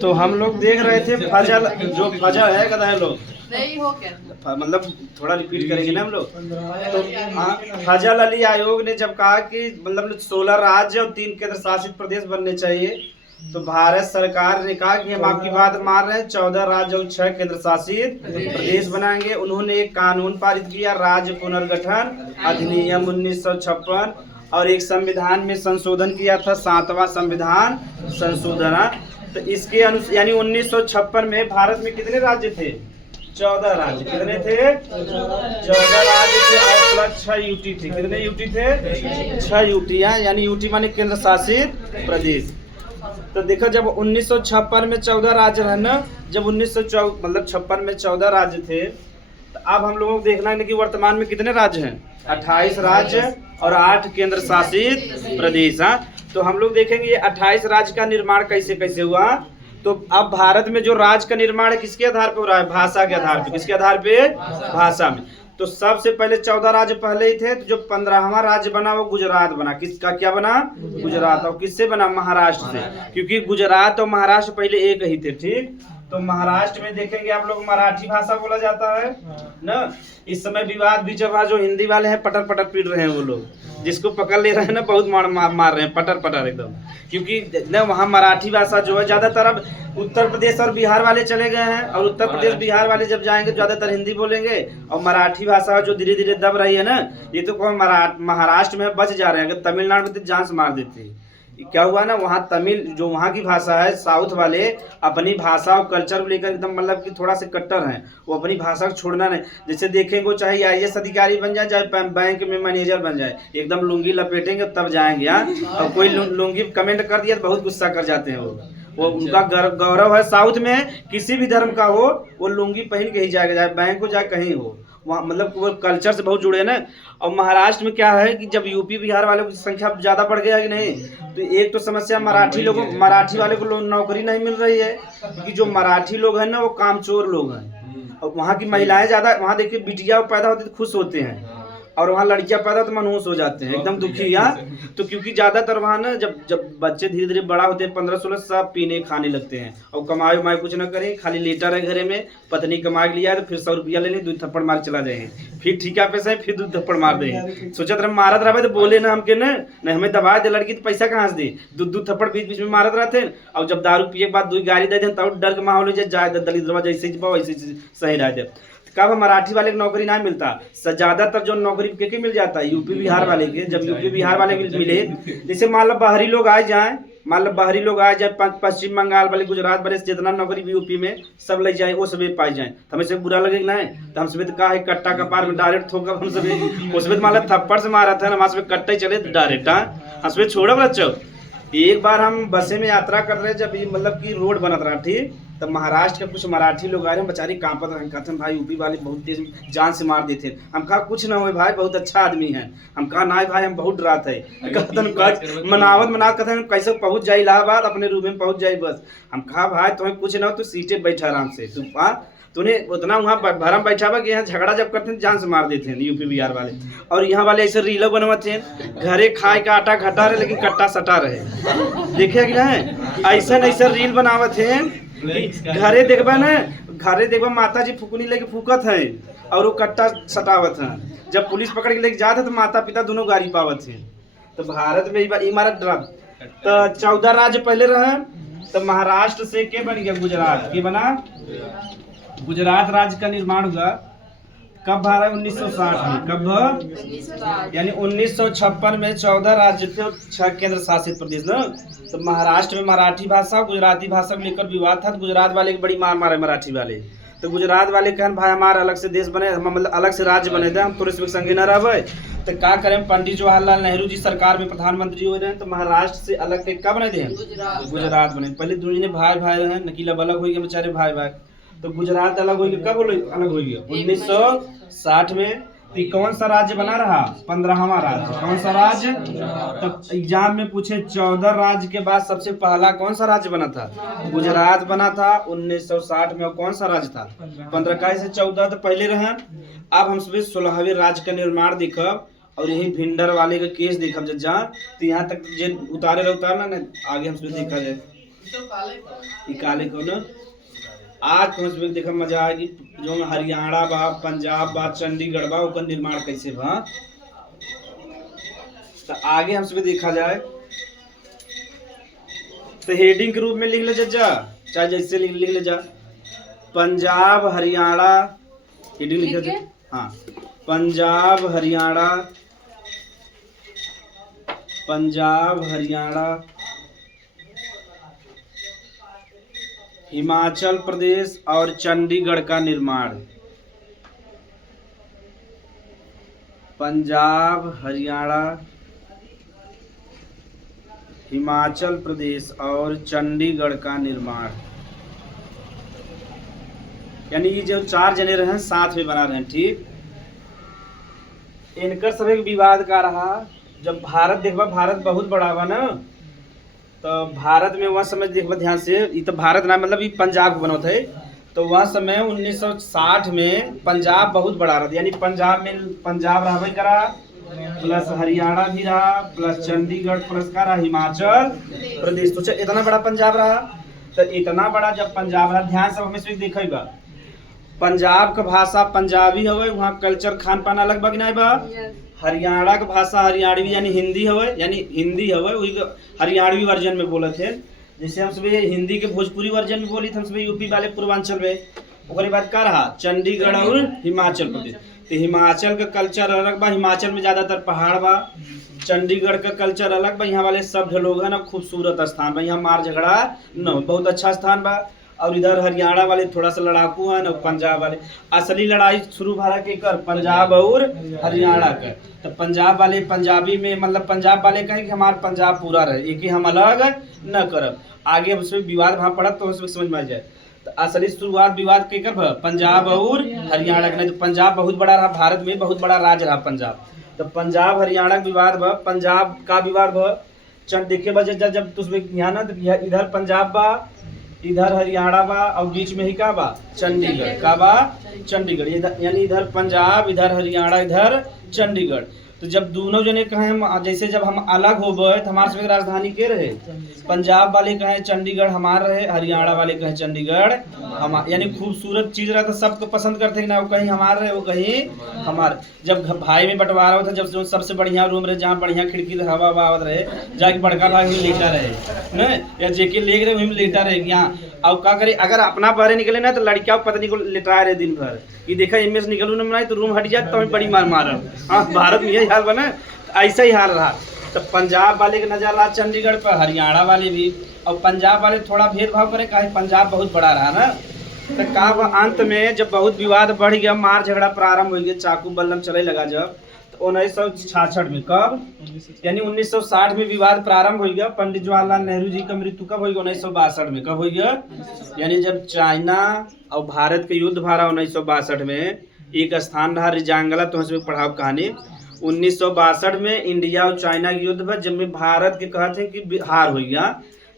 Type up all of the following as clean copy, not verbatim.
तो हम लोग देख रहे थे फजल, जो फजल है कहता है लोग नहीं हो क्या, मतलब थोड़ा रिपीट करेंगे ना हम लोग। तो फजल अली आयोग ने जब कहा कि मतलब 16 राज्य और 3 केंद्र शासित प्रदेश बनने चाहिए, तो भारत सरकार ने कहा कि हम आपकी बात मान रहे हैं, 14 राज्य और 6 केंद्र शासित प्रदेश बनाएंगे। उन्होंने एक कानून पारित किया, राज्य पुनर्गठन अधिनियम 1956, और एक संविधान में संशोधन किया था, 7वां संविधान संशोधन। तो इसके यानी 1956 में भारत में कितने राज्य थे? 14 राज्य। कितने थे? 14 राज्य थे और प्लस 6 यूटी थे। कितने यूटी थे? 6 यूटी। यानी यूटी माने केंद्र शासित प्रदेश। तो देखो जब 1956 में 14 राज्य है ना, जब 1956 में 14 राज्य थे, तो अब हम लोगों को देखना है कि वर्तमान में कितने राज्य हैं? 28 राज्य और 8 केंद्र शासित प्रदेश। तो हम लोग देखेंगे ये 28 राज्य का निर्माण कैसे कैसे हुआ। तो अब भारत में जो राज्य का निर्माण है किसके आधार पर हो रहा है? भाषा के आधार पे। किसके आधार पे? भाषा में। तो सबसे पहले 14 राज्य पहले ही थे, तो जो 15वां राज्य बना वो गुजरात बना। किसका क्या बना? गुजरात। और किससे बना? महाराष्ट्र से, क्योंकि गुजरात और महाराष्ट्र पहले एक ही थे। ठीक, तो महाराष्ट्र में देखेंगे आप लोग मराठी भाषा बोला जाता है ना। इस समय विवाद भी चल रहा, जो हिंदी वाले हैं पटर पटर पीट रहे हैं, वो लोग जिसको पकड़ ले रहे हैं ना, बहुत मार रहे हैं, पटर पटर एकदम। क्योंकि न वहाँ मराठी भाषा जो है ज्यादातर अब उत्तर प्रदेश और बिहार वाले चले गए हैं, और उत्तर प्रदेश बिहार वाले जब जाएंगे ज्यादातर हिंदी बोलेंगे, और मराठी भाषा जो धीरे धीरे दब रही है ना, ये तो महाराष्ट्र में बच जा रहे हैं। अगर तमिलनाडु में तो जान से मार देते हैं। क्या हुआ ना, वहाँ तमिल जो वहाँ की भाषा है, साउथ वाले अपनी भाषा और कल्चर को लेकर एकदम मतलब कि थोड़ा से कट्टर हैं। वो अपनी भाषा को छोड़ना नहीं। जैसे देखेंगे चाहे IAS अधिकारी बन जाए, चाहे बैंक में मैनेजर बन जाए, एकदम लुंगी लपेटेंगे तब जाएंगे। और कोई लुंगी कमेंट कर दिया तो बहुत गुस्सा कर जाते हैं। वो उनका गौरव है। साउथ में किसी भी धर्म का हो, वो लुंगी पहन के ही जाएगा, चाहे बैंक हो चाहे कहीं हो। वहाँ मतलब वो कल्चर से बहुत जुड़े ना। और महाराष्ट्र में क्या है कि जब यूपी बिहार वालों की संख्या ज़्यादा बढ़ गया कि नहीं, तो एक तो समस्या मराठी वाले को नौकरी नहीं मिल रही है, क्योंकि जो मराठी लोग हैं ना वो कामचोर लोग हैं। और वहाँ की महिलाएं ज़्यादा, वहाँ देखिए बिटिया पैदा होती तो खुश होते हैं, और वहाँ लड़कियां पैदा तो मनहूस हो जाते हैं, एकदम दुखी। तो क्योंकि ज्यादातर वहाँ ना जब बच्चे धीरे धीरे बड़ा होते हैं, 15-16, सब पीने खाने लगते हैं, और कमाए उमाए कुछ ना करें, खाली लेटा रहे घरे में। पत्नी कमा लिया तो फिर 100 रुपया ले लें, 2 थप्पड़ मार चला जाए, फिर ठीका पैसा है, फिर 2 थप्पड़ मार दे। सोचत रहे मारत रहे तो बोले ना हमके ना, नहीं हमें दबा दे लड़की तो पैसा कहाँ से दे। 2 थप्पड़ बीच बीच में मारत रहते हैं। और जब दारू पिए के बाद 2 गाड़ी दे दें तब डर के माहौल हो जाए, दलित दरवाजा जैसे वैसे सही रह जाए। कब मराठी वाले को नौकरी नहीं मिलता, ज्यादातर जो नौकरी के मिल जाता है यूपी बिहार वाले के। जब यूपी बिहार वाले के मिले, जैसे मान लो बाहरी लोग आ जाए, पश्चिम बंगाल वाले, गुजरात वाले, जितना नौकरी भी यूपी में सब ले जाए, वो सब पाई जाए, तो हमें से बुरा लगे ना है। तो हम सब तो कहा कट्टा का पार में डायरेक्ट ठोका, हम सब उसमें मान लो थप्पड़ से मारा था ना, वहां से कट्टा ही चले डायरेक्ट। हम सब छोड़ो बच्चों। एक बार हम बसे में यात्रा कर रहे, जब मतलब कि रोड बनत रहा, ठीक, तब महाराष्ट्र के कुछ मराठी लोग आ रहे हैं, बेचारी कांपत रहे, कहते हैं भाई यूपी वाले बहुत तेज जान से मार देते। हम कहा कुछ ना हो भाई, बहुत अच्छा आदमी है। हम कहा ना भाई, हम बहुत डरात है। कहते मनावत कहते हैं कैसे पहुंच जाए इलाहाबाद, अपने रूम में पहुंच जाए बस। हम कहा भाई तुम्हें कुछ ना हो, तू सीटे बैठा आराम से, तू तूने उतना वहाँ भरम बैठा कि यहाँ झगड़ा जब करते हैं जान से मार देते हैं यूपी बिहार वाले। और यहाँ वाले ऐसे रीलो बनवाते हैं, घरे खाए का आटा घटा रहे लेकिन कट्टा सटा रहे। देखे कि नहीं, ऐसा रील बनावत है। घरे देखबा ना, घरे देखबा माता जी फुकनी लेके फूकत है और वो कट्टा सटावत है। जब पुलिस पकड़ के लेके जाते है तो माता पिता दोनों गाड़ी पावत है। तो भारत में इमारत ड्रग तो 14 राज्य पहले रहे। तो महाराष्ट्र से के बन गया? गुजरात के बना। गुजरात राज्य का निर्माण हुआ कब? 1960 में। कब? यानी 1956 में 14 राज्य थे, 6 केंद्र शासित प्रदेश ना। तो महाराष्ट्र में मराठी भाषा, गुजराती भाषा को लेकर विवाद था। तो गुजरात वाले की बड़ी मार मारे मराठी वाले। तो गुजरात वाले कहन भाई हमारा अलग से देश बने, मतलब अलग से राज्य बने थे, हम तो इसमें संगे न रहे। तो क्या करें, पंडित जवाहरलाल नेहरू जी सरकार में प्रधानमंत्री हो रहे हैं, तो महाराष्ट्र से अलग के क्या बने थे? गुजरात बने। पहले दोनों भाई भाई रहे, नकीला अलग हो गया बेचारे भाई भाई। तो गुजरात अलग हो गया। कब अलग हो गया? 1960 में। तो कौन सा राज्य बना रहा? 15वां राज्य। कौन सा राज्य? तब एग्जाम में पूछे 14 राज्य के बाद सबसे पहला कौन सा राज्य बना था? गुजरात बना था 1960 में। और कौन सा राज्य था? 15 का से 14 तो पहले रहे। अब हम सब 16वें राज्य का निर्माण देखब। और यही भिंडर वाले का केस देखा जज्जा, तो यहाँ तक जे उतारे रहे उतारना ना, आगे हमसे देखा जाए ये काले को ना। आज तो हमसे देखा मजा आएगी, जो हरियाणा बा, पंजाब बा, चंडीगढ़ बा, ओकर निर्माण कैसे बा, तो आगे हमसे देखा जाए। तो हेडिंग के रूप में लिख ले जज्जा, चाहे जैसे लिख ले जा, पंजाब हरियाणा, हेडिंग लिख ले। हाँ, पंजाब हरियाणा, पंजाब हरियाणा, हिमाचल प्रदेश और चंडीगढ़ का निर्माण। पंजाब हरियाणा, हिमाचल प्रदेश और चंडीगढ़ का निर्माण, यानी ये जो 4 जने रहे हैं साथ में बना रहे हैं, ठीक। इनका सब एक विवाद का रहा, जब भारत देखबा, भारत बहुत बड़ा बा ना, तो भारत में वह समय देखबा ध्यान से, ये तो भारत ना मतलब ये पंजाब बना थे, तो वह समय 1960 में पंजाब बहुत बड़ा रहा, यानी पंजाब में पंजाब रहा करा, प्लस हरियाणा भी रहा, प्लस चंडीगढ़, प्लस का रहा हिमाचल प्रदेश। तो इतना बड़ा पंजाब रहा, तो इतना बड़ा जब पंजाब रहा, ध्यान से हमें देखेगा, पंजाब का भाषा पंजाबी हवे, वहाँ कल्चर खान पान अलग बा कि नहीं बा। हरियाणा का भाषा हरियाणवी यानी हिंदी हवे, यानी हिंदी हवे, वही हरियाणवी वर्जन में बोलत है। जैसे हम सब हिंदी के भोजपुरी वर्जन में बोली, हम सब यूपी वाले पूर्वांचल में। ओकरे बाद का रहा चंडीगढ़ और हिमाचल प्रदेश, तो हिमाचल का कल्चर अलग बा, हिमाचल में ज्यादातर पहाड़ बा। चंडीगढ़ का कल्चर अलग बा, यहाँ वाले सभ्य लोग है ना, खूबसूरत स्थान बा, यहाँ मार झगड़ा न, बहुत अच्छा स्थान बा। और इधर हरियाणा वाले थोड़ा सा लड़ाकू है ना, पंजाब वाले। असली लड़ाई शुरू भरा के कर पंजाब और हरियाणा का, तो पंजाब वाले पंजाबी में मतलब पंजाब वाले कहें कि हमारा पंजाब पूरा रहे, एक ही हम अलग न करब। आगे उसमें विवाद वहाँ पड़ा तो उसमें समझ में आ जाए। तो असली शुरुआत विवाद के कर पंजाब और हरियाणा का, नहीं तो पंजाब बहुत बड़ा रहा, भारत में बहुत बड़ा राज्य रहा पंजाब। तो पंजाब हरियाणा का विवाद भ, पंजाब का विवाद भ, चंद देखे बजे जब तुझमें यहाँ ना, तो इधर पंजाब बा, इधर हरियाणा बा, और बीच में ही का बा चंडीगढ़, का बा चंडीगढ़, यानी इधर पंजाब, इधर हरियाणा, इधर चंडीगढ़। तो जब दोनों जने कहे हम, जैसे जब हम अलग हो गए तो हमारे सब राजधानी के रहे, पंजाब वाले कहे चंडीगढ़ हमार रहे, हरियाणा वाले कहे चंडीगढ़ हमार, यानी खूबसूरत चीज रहा तो सबको पसंद करते ना, वो कहीं हमार रहे, वो कहीं हमार। जब भाई में बंटवारा होता, जब जो सबसे बढ़िया रूम रहे, जहाँ बढ़िया खिड़की हवा आवत रहे, जाके बड़का भाई में लेटा रहे न, या जेके ले रहे वही में लेटा रहे यहाँ। और का करे, अगर अपना बाहर निकले ना तो लड़कियां पत्नी को लेटा रहे दिन भर, ये देखा इनमें से निकलू ना तो रूम हट जाए तो बड़ी मार मारब। हाँ, भारत में यही हाल बना, ऐसा ही हाल रहा। तो पंजाब वाले का नजर रहा चंडीगढ़ पर, हरियाणा वाले भी, और पंजाब वाले थोड़ा भेदभाव करे, काहे पंजाब बहुत बड़ा रहा ना। तो का अंत में जब बहुत विवाद बढ़ गया, मार झगड़ा प्रारंभ हो गया, चाकू बल्लम चले लगा जब, तो 1966 में, कब यानी 1960 में विवाद प्रारंभ हो गया। पंडित जवाहरलाल नेहरू जी का मृत्यु कब हो गया? 1962 में। कब हो गया? यानी जब चाइना और भारत के युद्ध भरा 1962 में, एक स्थान रहा रिजांगला, तो उसमें पढ़ाओ कहानी। 1962 में इंडिया और चाइना के युद्ध पर, जब में भारत के कहते हैं कि हार हो गया।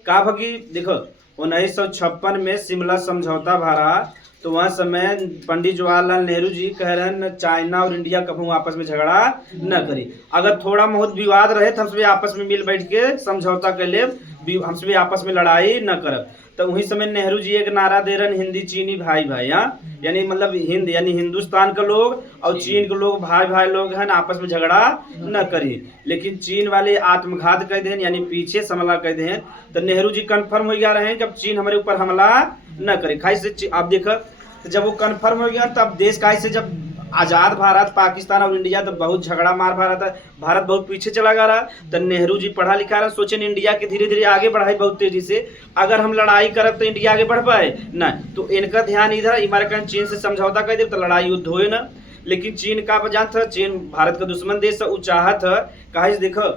का भगी देखो 1956 में शिमला समझौता भरा, तो वह समय पंडित जवाहरलाल नेहरू जी कह रहे हैं चाइना और इंडिया कभी आपस में झगड़ा न करी, अगर थोड़ा बहुत विवाद रहे तो हम सभी आपस में मिल बैठ के समझौता कर ले, हम सभी आपस में लड़ाई न करब। तो वही समय नेहरू जी एक नारा दे रहे हिंदी चीनी भाई भाई, यानी मतलब हिंद यानी हिंदुस्तान के लोग और चीन के लोग भाई भाई लोग हैं, आपस में झगड़ा न करी। लेकिन चीन वाले आत्मघात कर दें, यानी पीछे से हमला कर दें, तो नेहरू जी कन्फर्म हो गया रहे जब चीन हमारे ऊपर हमला न करे। खाई से आप देखो, तो जब वो कन्फर्म हो गया तब देश का से जब आज़ाद भारत, पाकिस्तान और इंडिया, तो बहुत झगड़ा मार भारत बहुत पीछे चला गया रहा। तो नेहरू जी पढ़ा लिखा रहा, सोचे इंडिया के धीरे धीरे आगे बढ़ाई बहुत तेजी से, अगर हम लड़ाई करब तो इंडिया आगे बढ़ पाए ना। तो इनका ध्यान इधर हमारे चीन से समझौता कर दे तो लड़ाई युद्ध होए ना। लेकिन चीन का वजह था, चीन भारत का दुश्मन देश है, वो चाहत है कहा देखो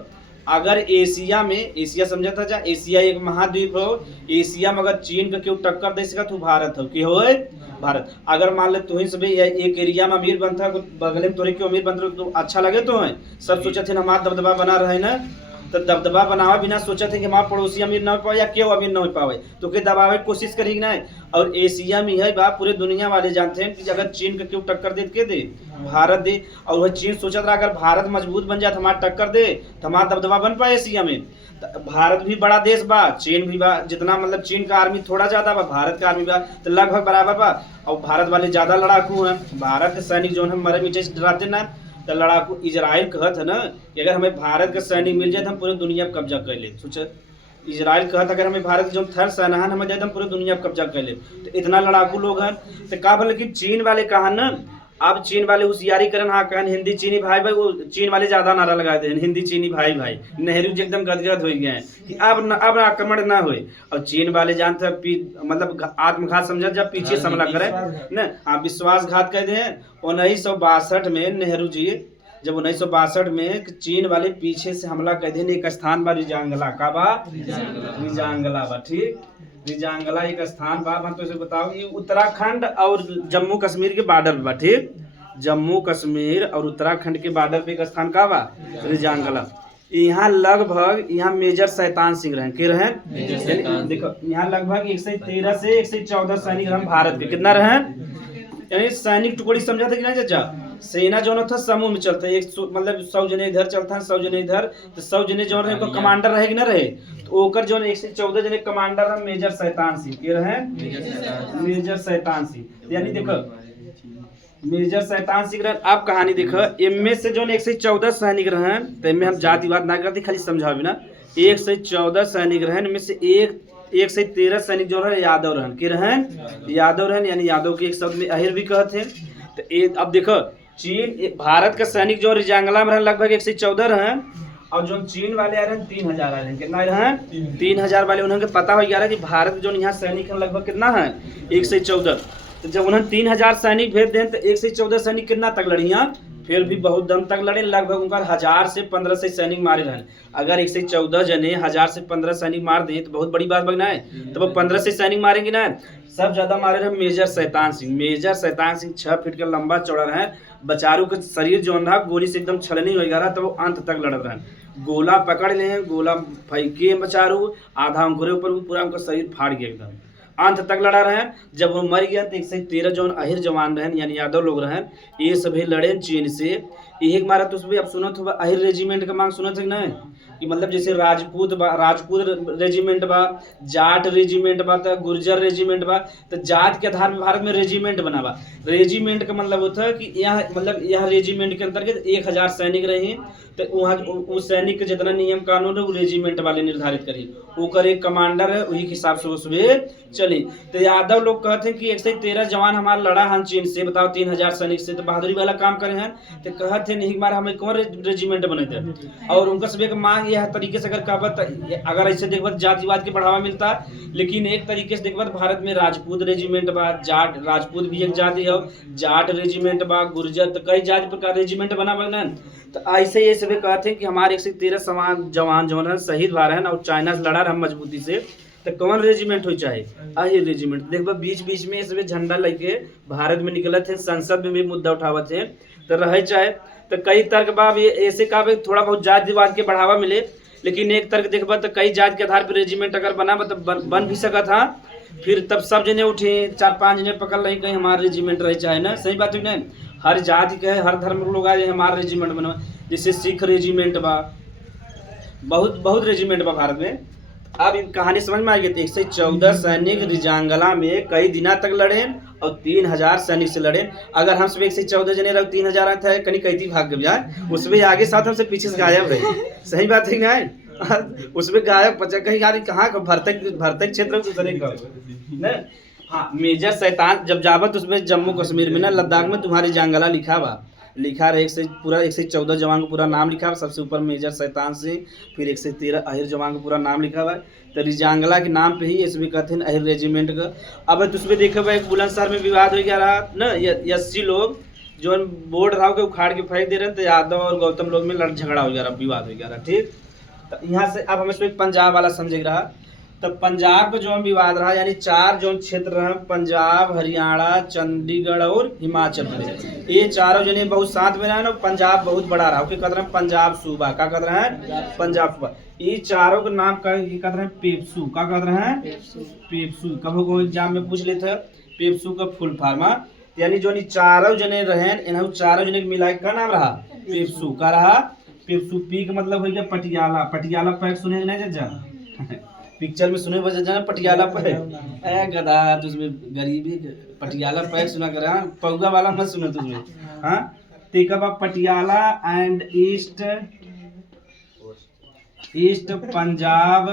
अगर एशिया में, एशिया समझा था जा, एशिया एक महाद्वीप हो, एशिया में अगर चीन का क्यों टक्कर दे सका तो भारत हो कि हो भारत। अगर मान ले तुम सब एक एरिया में अमीर बनता, बगले में तोरे क्यों अमीर बनता तो अच्छा लगे, तो है सब सोचे थे हमारा दबदबा बना रहे ना। तो दबदबा बनावा बिना सोचा थे कि हमारा पड़ोसी अमीर ना हो पाए या क्यों अमीर ना हो पावे, तो के दबावे की कोशिश करेगी ना। और एशिया में है बा, पूरे दुनिया वाले जानते हैं कि अगर चीन का क्यों टक्कर दे के दे, भारत दे। और वह चीन सोचा था अगर भारत मजबूत बन जाए तो हमारा टक्कर दे, तो हमारा दबदबा बन पाए एशिया में। भारत भी बड़ा देश बा, चीन भी बा, जितना मतलब चीन का आर्मी थोड़ा ज्यादा बा, भारत का आर्मी बा तो लगभग बराबर बा। और भारत वाले ज्यादा लड़ाकू हैं, भारत के सैनिक जो है मरे मिटे डराते ना। तो लड़ाकू इजराइल कहत है ना कि अगर हमें भारत का सैनिक मिल जाए तो हम पूरे दुनिया पर कब्जा कर ले। सोचे इजराइल कहत अगर हमें भारत जो थर्ड सेना है हमें जाए तो हम पूरे दुनिया पर कब्जा कर ले। तो इतना लड़ाकू लोग हैं। तो कहा बोले कि चीन वाले कहा ना, अब चीन वाले होशियारी करन, हाँ कहन हिंदी चीनी भाई भाई, वो चीन वाले ज्यादा नारा लगाते हैं हिंदी चीनी भाई भाई। नेहरू जी एकदम गदगद हो गए हैं कि अब आक्रमण ना होए। और चीन वाले जानते मतलब आत्मघात समझ जब पीछे से हमला करे न, हाँ विश्वासघात कहते हैं। 1962 में नेहरू जी जब 1962 में चीन वाले पीछे से हमला कहते हैं, एक स्थान बा रिजांगला का बा, रिजांगला बा, ठीक रिजांगला एक स्थान बा। मैं तो इसे बताऊं ये उत्तराखंड और जम्मू कश्मीर के बॉर्डर बा, ठीक जम्मू कश्मीर और उत्तराखंड के बॉर्डर पे एक स्थान का बा रिजांगला। यहाँ लगभग यहाँ मेजर शैतान सिंह रहन के रहन, देखो यहाँ लगभग 113 से 114 सैनिक रहन भारत के। कितना रहन यानी सैनिक टुकड़ी समझा था कि नहीं चाचा। सेना जो था समूह में चलता है, एक मतलब 100 जने इधर चलता है, 100 जने इधर। तो 100 जने जो रहे कमांडर रहे कि ना रहे, तो ओकर जो 114 जने कमांडर है मेजर शैतान सिंह के रहे, मेजर शैतान सिंह। यानी देखो मेजर शैतान सिंह रहे। आप कहानी देखो इनमें से जो 114 सैनिक रहे, तो इनमें हम जातिवाद ना करते, खाली समझाओ ना। 114 सैनिक रहे, इनमें से 113 सैनिक जो रहे यादव रहन के रहन, यादव रहन, यानी यादव के एक शब्द में अहिर भी कहते हैं। तो अब देखो चीन भारत का सैनिक जो रिजांगला में रहन लगभग 114 रहन, और जो चीन वाले आ रहे हैं 3000 आ रहे हैं। कितना रहन 3000 वाले। उन्हें पता हो गया कि भारत जो यहाँ सैनिक है लगभग कितना है 114। तो जब उन्होंने 3000 सैनिक भेज दें तो 114 सैनिक कितना तक लड़िया, फिर भी बहुत दम तक लड़े। लगभग उनका 1000 से 1500 सैनिक मारे रहन। अगर 114 जने 1000 से 15 सैनिक मार दें तो बहुत बड़ी बात बनना है, तो वो 1500 सैनिक मारेंगे ना। सब ज्यादा मारे रहे major Shaitan Singh. Major Shaitan Singh 6 feet का लंबा चौड़ा रहे। बचारू का शरीर जो रहा गोली से एकदम छलनी हो गया, तो वो अंत तक लड़ रहे। गोला पकड़ ले, गोला फेंके बचारू, आधा उनके ऊपर पूरा उनका शरीर फाड़ गया एकदम, अंत तक लड़ा रहे। जब वो मर गया तो 113 जो अहिर जवान रहे यानी यादव लोग रहे, ये सभी लड़े चीन से। एक मारा तो उसमें अब सुनो तो अहिर रेजिमेंट का मांग सुना था कि नहीं, कि मतलब जैसे राजपूत रेजिमेंट बा, जाट रेजिमेंट बा, तो गुर्जर रेजिमेंट बा। तो जाट के आधार में भारत में रेजिमेंट बना बा। रेजिमेंट का मतलब होता है कि यह रेजिमेंट के अंतर्गत 1000 सैनिक रहे, तो वहाँ उस सैनिक के जितना नियम कानून है वो रेजिमेंट वाले निर्धारित करी। ओकर एक कमांडर है, वही के हिसाब से वो सुबह चली। तो यादव लोग कहते हैं कि 113 जवान हमारा लड़ा है चीन से, बताओ 3000 सैनिक से, तो बहादुरी वाला काम करे हैं। तो कहते हैं नहीं मारा हमें कौन रेजिमेंट बने थे। और उनका सब एक मांग यह तरीके से अगर कहबत, अगर ऐसे देखबत जातिवाद के बढ़ावा मिलता। लेकिन एक तरीके से देखबत भारत में राजपूत रेजिमेंट बा, जाट राजपूत भी एक जाति है, जाट रेजिमेंट बा, गुर्जर, तो कई जाति प्रकार रेजिमेंट बना बना। तो ऐसे ये सभी कहते हैं कि हमारे 113 जवान जो है शहीद भा रहे हैं और चाइना से लड़ा रहा मजबूती से। तो कौन रेजिमेंट हो चाहे अहिर रेजिमेंट। देखो बीच बीच में इसमें झंडा लेके भारत में निकले थे, संसद में भी मुद्दा उठावत थे। तो रहे चाहे तो कई तर्क बाब ये ऐसे का थोड़ा बहुत जातिवाद के बढ़ावा मिले। लेकिन एक तर्क देखबा तो कई जाति के आधार पर रेजिमेंट अगर बना तो बन भी सका था। फिर तब सब जने उठे, 4-5 जने पकड़ रही कहीं हमारा रेजिमेंट रहे चाहे ना। सही बात है ना, हर जाति के हर धर्म के लोग आए हमारा रेजिमेंट बना। जैसे सिख रेजिमेंट बा, बहुत रेजिमेंट बा भारत में। अब कहानी समझ में आ गई। 114 सैनिक रिजांगला में कई दिना तक लड़े और 3000 सैनिक से लड़े। अगर हम सब 114 जने रहे 3000 आते हैं कहीं कैती भाग गए यार, उसमें आगे साथ हमसे पीछे से गायब रहे। सही बात है ना, उसमें गायब कहीं गाड़ी कहाँ भरतक क्षेत्र दूसरे का न। हाँ मेजर शैतान जब जावत उसमें जम्मू कश्मीर में ना लद्दाख में तुम्हारी जांगला लिखा रहे, पूरा 114 जवान का पूरा नाम लिखा हुआ। सबसे ऊपर मेजर शैतान से, फिर 113 अहिर जवान का पूरा नाम लिखा हुआ है। तो रिजांगला के नाम पे ही इसमें कहते हैं अहिर रेजिमेंट का। अब तो उसमें देखा हुआ एक बुलंदशहर में विवाद हो गया रहा ना, 80 लोग जो बोर्ड रहा के उखाड़ के फेंक दे रहे हैं। तो यादव और गौतम लोग में झगड़ा हो गया रहा, विवाद हो गया रहा, ठीक। तो यहाँ से अब हम इसमें पंजाब वाला समझे रहा। तो पंजाब का जो हम विवाद रहा, यानी 4 जो क्षेत्र रहे, पंजाब, हरियाणा, चंडीगढ़ और हिमाचल प्रदेश, ये चारों जने बहुत साथ में रहे ना। पंजाब बहुत बड़ा रहा, क्या कहते हैं पंजाब सूबा, क्या कहते हैं पंजाब सूबा। ये चारों का नाम कहते हैं पेप्सू, क्या कहते हैं पेप्सू। कभी कोई एग्जाम में पूछ लेते पेप्सू का फुल फॉर्म, यानी जो चारों जने रहे इन चारों जने मिला का नाम रहा पेप्सू। का रहा पेप्सू। पी का मतलब हो गया पटियाला। पटियाला पैक सुने नहीं जज्जा पिक्चर में सुने बजा जाना पटियाला पैक। ए गधा तुझमें गरीबी पटियाला पैक सुना कर, पौगा वाला मत सुना तुझमें। हाँ तेका Patiala and east Punjab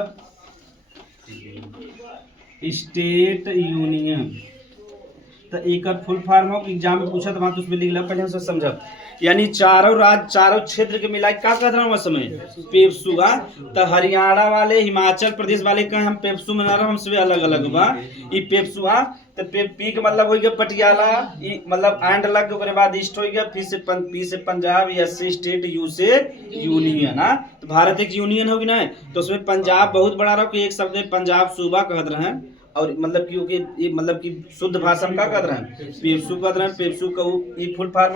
state union. तो एक फुल फॉर्म हो एग्जाम में पूछा तो वहां तो उसमें लिख लो, पहले से समझो। यानी चारों राज्य चारों क्षेत्र के मिला क्या कहते हैं समय पेप्सू। तो हरियाणा वाले हिमाचल प्रदेश वाले कहें हम पेप्सू में ना रहो, हमसे अलग अलग बा ये पेप्सू। तो पी का मतलब हो गया पटियाला, मतलब एंड लग के बाद ईस्ट हो गया, फिर से पी से पंजाब, एस से स्टेट, यू से यूनियन। तो भारत एक यूनियन होगी ना, तो उसमें पंजाब बहुत बड़ा रहो कि एक शब्द में पंजाब सूबा कहते रहे। और मतलब क्योंकि ये मतलब कि शुद्ध भाषा में क्या कहते हैं पेप्सू कहते हैं। पेप्सू का ये फुल फॉर्म।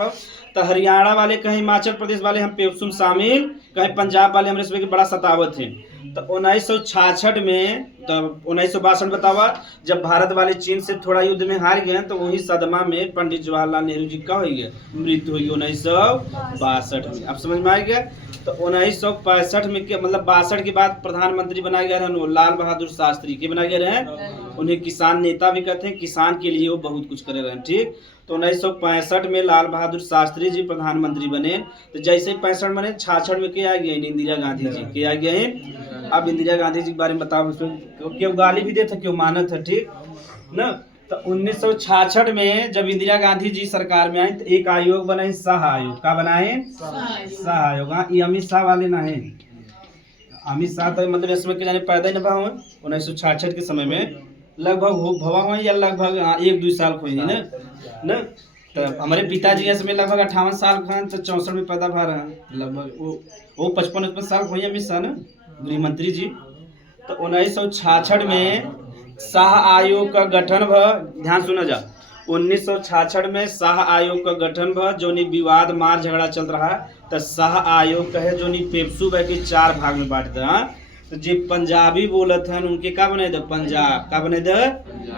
तो हरियाणा वाले कहीं हिमाचल प्रदेश वाले हम पेप्सू में शामिल, कहीं पंजाब वाले हमारे इसमें बड़ा सतावत थे। तो 1966 में, तो 1962 बतावा जब भारत वाले चीन से थोड़ा युद्ध में हार गए, तो वही सदमा में पंडित जवाहरलाल नेहरू जी का हो गया मृत्यु हुई 1962 में। अब समझ में आ गया। तो 1965 में क्या मतलब 62 के बाद प्रधानमंत्री बनाए गए रहे लाल बहादुर शास्त्री के बनाए गए रहे। उन्हें किसान नेता भी कहते हैं, किसान के लिए वो बहुत कुछ करे रहे। ठीक। तो 1965 में लाल बहादुर शास्त्री जी प्रधानमंत्री बने। तो जैसे 65 बने 66 में क्या आ गए इंदिरा गांधी जी के आ गए। अब इंदिरा गांधी जी के बारे में बताओ, क्यों गाली भी देते क्यों मानत है। ठीक ना। तो 1966 में जब इंदिरा गांधी जी सरकार में आई तो एक आयोग बनाए, शाह आयोग। का बनाए शाह आयोग। ये अमित शाह वाले ना है। अमित शाह तो मतलब इसमें जाने पैदा ही न हुए 1966 के समय में, लगभग भवा हुए या लगभग 1-2 साल हुए ना। तो हमारे पिताजी इसमें लगभग 58 साल का, तो 64 में पैदा भा रहा है, लगभग वो 55 साल हुए अमित शाह ना गृह मंत्री जी। तो 1966 में शाह आयोग का गठन भ, ध्यान सुना जा, 1966 में शाह आयोग का गठन भ, जो विवाद मार झगड़ा चल रहा है। तो शाह आयोग कहे जो पेप्सू के 4 भाग में बांट दे। तो जो पंजाबी बोलत हैं उनके का बने दे पंजाब, का बने दे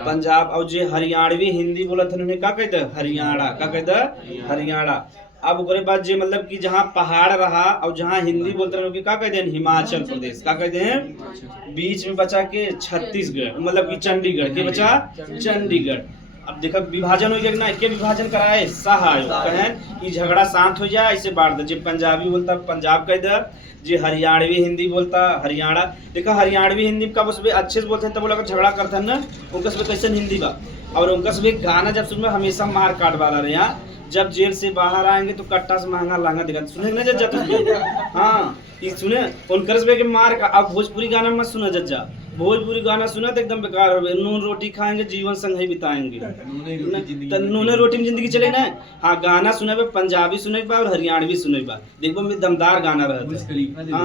पंजाब। और जो हरियाणवी हिंदी बोलत हैं उन्हें का कह दे हरियाणा, का कह दे हरियाणा। अब उसके बाद जो मतलब कि जहाँ पहाड़ रहा और जहाँ हिंदी बोलते हैं उनके का कहते हैं हिमाचल प्रदेश, का कहते हैं। बीच में बचा के छत्तीसगढ़, मतलब कि चंडीगढ़ के बचा चंडीगढ़। अब देखो विभाजन हो गया ना, के विभाजन कराए शाह आयोग कहें कि झगड़ा शांत हो जाए, ऐसे बांट दे। जो पंजाबी बोलता पंजाब कह दे, जो हरियाणवी हिंदी बोलता हरियाणा। देखो हरियाणवी हिंदी का उस अच्छे से बोलते हैं, तब वो लोग झगड़ा करते हैं ना, उनका सब कैसे हिंदी बा। और उनका सब गाना जब सुन हमेशा मार काट वाला रहे। यहाँ जब जेल से बाहर आएंगे तो कट्टा से महंगा लहंगा दिखा सुने ना जज्जा। हाँ ये सुने उनकर के मार का। अब भोजपुरी गाना मत सुना जज्जा, भोजपुरी गाना सुना तो एकदम बेकार हो गए। नून रोटी खाएंगे जीवन संग ही बिताएंगे, तो नून रोटी में जिंदगी चले ना। हाँ गाना सुने बा, पंजाबी सुने बा और हरियाणवी सुने बा, देखो में दमदार गाना रहता।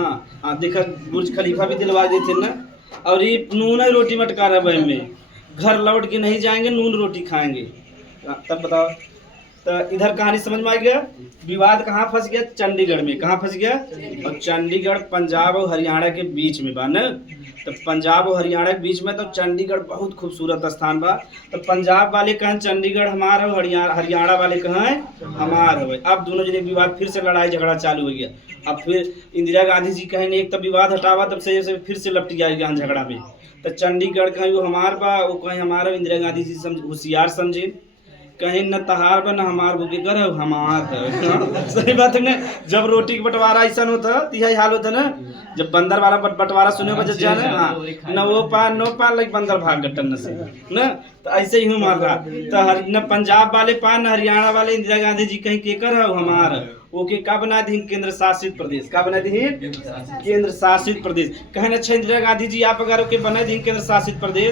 हाँ देखा बुर्ज खलीफा भी दिलवा देते ना। और ये नून रोटी मटका रहा में, घर लौट के नहीं जाएंगे नून रोटी खाएंगे। तब बताओ तो इधर कहानी समझ में आ गया। विवाद कहाँ फंस गया, चंडीगढ़ में। कहाँ फंस गया, और चंडीगढ़ पंजाब और हरियाणा के बीच में बा न। तो पंजाब और हरियाणा के बीच में, तो चंडीगढ़ बहुत खूबसूरत स्थान बा। तो पंजाब वाले कहें चंडीगढ़ हमारा और हरियाणा वाले कहें हमारा हो। अब दोनों जने विवाद फिर से लड़ाई झगड़ा चालू हो गया। अब फिर इंदिरा गांधी जी कहें एक तब विवाद हटावा, तब से फिर से लपटी जाएगी झगड़ा में। तो चंडीगढ़ कहीं वो हमार बा, वो कहीं हमारा। इंदिरा गांधी जी होशियार समझे, कहीं न तहार बा न हमार बुके कर हमार है। सही बात है ना। जब रोटी का बंटवारा ऐसा होता तो यही हाल होता ना। जब बंदर वाला बंटवारा सुने बजे जा रहे हाँ न वो पान नो पान लाइक बंदर भाग गट्टन से ना। तो ऐसे ही मार रहा। तो न पंजाब वाले पान न हरियाणा वाले इंदिरा गांधी जी कहीं के कर हमार ओके का बना दी केंद्र शासित प्रदेश। का बना दी केंद्र शासित प्रदेश। कहें अच्छा इंदिरा गांधी जी आप अगर ओके बना दी केंद्र शासित प्रदेश,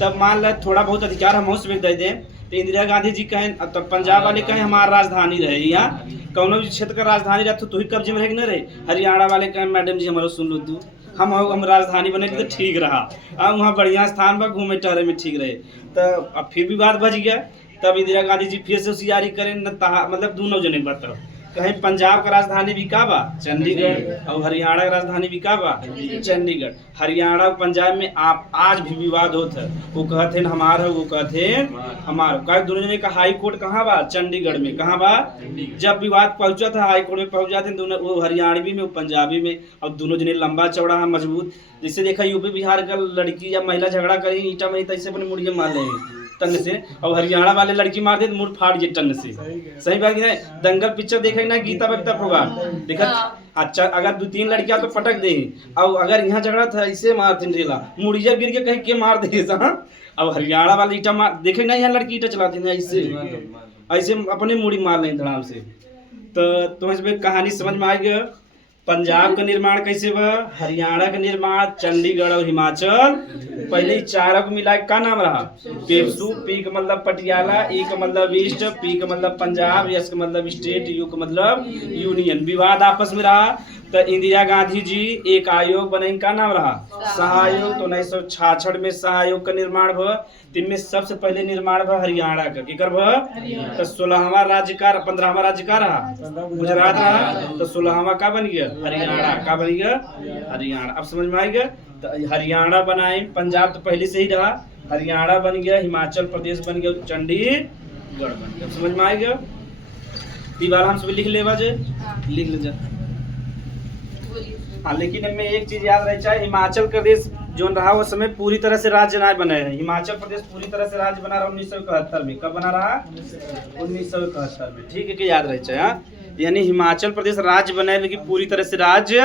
तब मान ल थोड़ा बहुत अधिकार हम उसमें दे दें। तो इंदिरा गांधी जी कहें, तब पंजाब वाले कहें हमारा राजधानी रहे, यहाँ कौनो भी क्षेत्र का राजधानी रहता तो ही कब्जे में रहे न रहे। हरियाणा वाले कहें मैडम जी हमारा सुन लो तू हम राजधानी बने तो ठीक रहा, अब वहाँ बढ़िया स्थान पर घूमे टहरे में ठीक रहे। तो अब फिर विवाद बच गया। तब इंदिरा गांधी जी फिर से होशियारी करें न, मतलब दोनों जने बताओ, कहीं पंजाब का राजधानी भी का बा चंडीगढ़ और हरियाणा का राजधानी भी का बा चंडीगढ़। हरियाणा और पंजाब में आप आज भी विवाद होता है, वो कहते हैं हमारा, वो कहते हैं हमारा। कहे दोनों जने का हाई कोर्ट कहाँ बा चंडीगढ़ में, कहाँ बा। जब विवाद पहुंचा था हाई कोर्ट में पहुंच जाते हैं दोनों, वो हरियाणवी में वो पंजाबी में, और दोनों जने लंबा चौड़ा है मजबूत। जैसे देखा यूपी बिहार का लड़की या महिला झगड़ा करेगी ईटा में तैसे अपने मुड़िया मार लेंगे टन से, और हरियाणा वाले लड़की मार दे मुड़ फाड़ जे टन से। सही बात है। दंगल पिक्चर देखे ना, गीता बबीता फोगाट देखा। अच्छा अगर 2-3 लड़कियां तो पटक दे, और अगर यहाँ झगड़ा था ऐसे मारते रेला मुड़िया गिर के कहीं के मार दे। अब हरियाणा वाले ईटा मार देखे ना, यहाँ लड़की ईटा चलाती है ऐसे ऐसे अपने मुड़ी मार लें धड़ाम से। तो तुम्हें कहानी समझ में आ गया। पंजाब का निर्माण कैसे बा, हरियाणा का निर्माण, चंडीगढ़ और हिमाचल। पहले चारों को मिला का नाम रहा पेप्सू। पी का मतलब पटियाला, ई का मतलब ईस्ट, पी का मतलब पंजाब, एस का मतलब स्टेट, यू का मतलब यूनियन। विवाद आपस में रहा तो इंदिरा गांधी जी एक आयोग बने, का नाम रहा सहायोग। तो 1966 में सहायोग का निर्माण हुआ। तिनमें सबसे पहले निर्माण हुआ हरियाणा का, केकर हुआ तो 16वां राज्य का, 15वां राज्य का रहा गुजरात रहा, तो 16वां का बन गया हरियाणा, का बन गया हरियाणा। अब समझ में आएगा। तो हरियाणा बनाए, पंजाब तो पहले से ही रहा, हरियाणा बन गया, हिमाचल प्रदेश बन गया, चंडीगढ़ बन गया। समझ में आएगा। दीवार हम सब लिख ले बाजे, लिख ले जा। हाँ लेकिन इनमें एक चीज याद रहे चाहिए, हिमाचल प्रदेश जो रहा वो समय पूरी तरह से राज्य ना बने हैं। हिमाचल प्रदेश पूरी तरह से राज्य बना रहा 1971 में। कब बना रहा 1971 में। ठीक है कि याद रहे चाहिए। यानी हिमाचल प्रदेश राज्य बने, लेकिन पूरी तरह से राज्य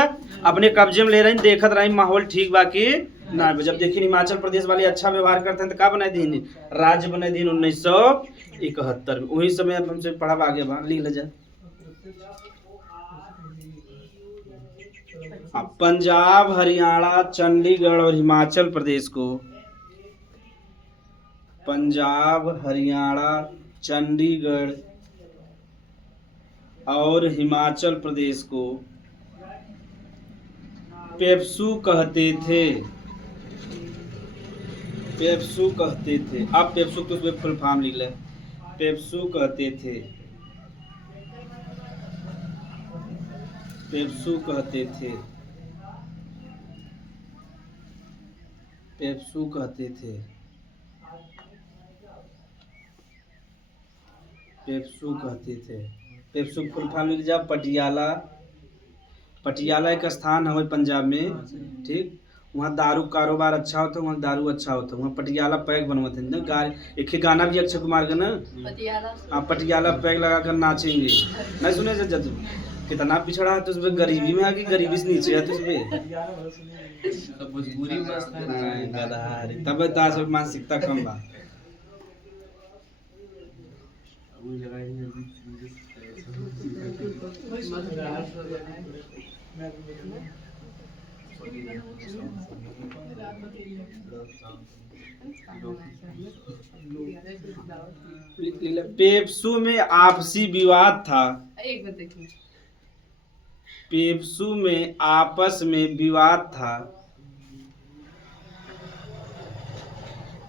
अपने कब्जे में ले रहे हैं। देखत रहे माहौल ठीक बाकी ना। जब देखिए हिमाचल प्रदेश वाले अच्छा व्यवहार करते हैं तो क्या बनाए दिन राज्य बनाए दिन 1971 में। वही समय अब हमसे पढ़ा आगे बा, लिख ले जाए। पंजाब, हरियाणा, चंडीगढ़ और हिमाचल प्रदेश को, पंजाब, हरियाणा, चंडीगढ़ और हिमाचल प्रदेश को पेप्सू कहते थे। पेप्सू कहते थे। अब पेप्सू को उसमें फुल फॉर्म लिख ले। पेप्सू कहते थे, पेप्सू कहते थे, पेप्सू कहते थे, पेप्सू कहते थे। पेप्सू फुल फॉर्म लिख जा। पटियाला, पटियाला एक स्थान है पंजाब में, ठीक। वहाँ दारू कारोबार अच्छा होता है, वहाँ दारू अच्छा होता है, वहाँ पटियाला पैक बनवाते हैं ना। एक ही गाना भी अक्षय कुमार का ना, हाँ पटियाला पैक लगा कर नाचेंगे, नहीं सुने जज। कितना पिछड़ा है तुझ पे, गरीबी में आके गरीबी से नीचे है तुझ पे। तब दास मानसिकता कम बा। पेप्सू में आपसी विवाद था। पेप्सू में आपस में विवाद था।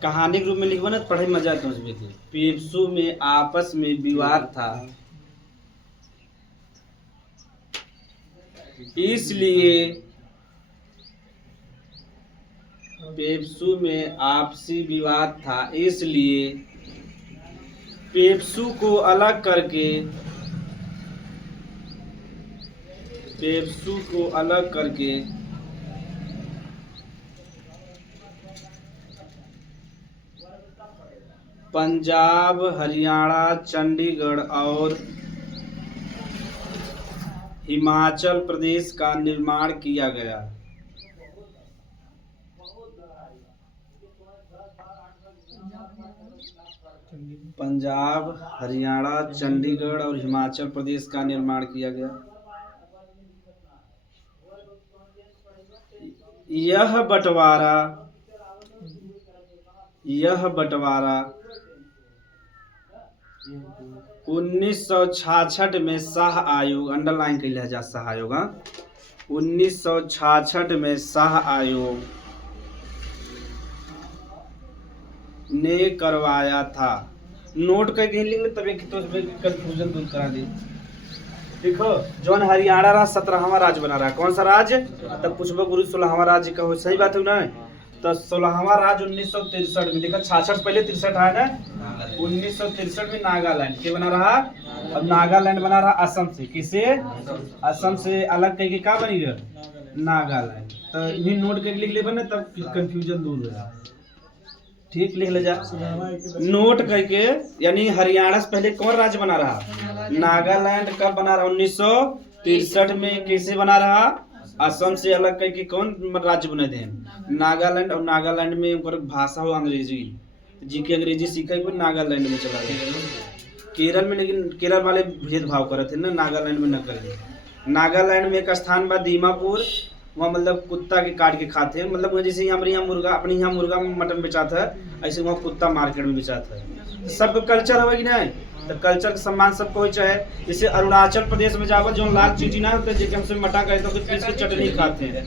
कहानी के रूप में लिखवा ना, पढ़े मजा आता है। पेप्सू में आपस में विवाद था, इसलिए पेप्सू में आपसी विवाद था, इसलिए पेप्सू को अलग करके, पेप्सू को अलग करके पंजाब, हरियाणा, चंडीगढ़ और हिमाचल प्रदेश का निर्माण किया गया। पंजाब, हरियाणा, चंडीगढ़ और हिमाचल प्रदेश का निर्माण किया गया। यह बंटवारा 1966 में शाह आयोग, अंडरलाइन कर लिया जा शाह आयोग, 1966 में शाह आयोग ने करवाया था। नोट करके लिख ले तभी तो कंफ्यूजन दूर करा दी। देखो जौन हरियाणा राज्य 17वां राज्य बना रहा है, कौन सा राज्य? तब पूछबो गुरु 16वां राज्य का हो, सही बात है ना? तो 16वां राज्य 1963 में, देखा 66 पहले 63 है ना, 1963 में नागालैंड के बना रहा। अब नागालैंड बना रहा असम से, किसे? असम से अलग करके क्या बनी गया? नागालैंड। तो इन्हीं नोट करके लिख ले बने तब कंफ्यूजन दूर हो जाए। ठीक, लिख ले जा नोट करके। यानी हरियाणा से पहले कौन राज्य बना रहा? नागालैंड कब बना रहा? 1963 में। कैसे बना रहा? असम से अलग करके कौन राज्य बने थे? नागालैंड। और नागालैंड में उनकर भाषा हो अंग्रेजी, जी के अंग्रेजी सीखा कोई नागालैंड में चला गया। केरल में, लेकिन केरल वाले भेदभाव करे थे ना, नागालैंड में न करे। नागालैंड में एक स्थान बा दीमापुर, वहाँ मतलब कुत्ता के काट के खाते हैं। मतलब जैसे हमारे यहाँ मुर्गा, अपने यहाँ मुर्गा मटन बेचाता है, ऐसे वहाँ कुत्ता मार्केट में बेचाता है। सबका कल्चर है कि नहीं? तो कल्चर का सम्मान सबको हो। चाहे जैसे अरुणाचल प्रदेश में जावल जो लाल चीटी ना होता है, जैसे हमसे मटा करते हैं, पीस के चटनी खाते हैं।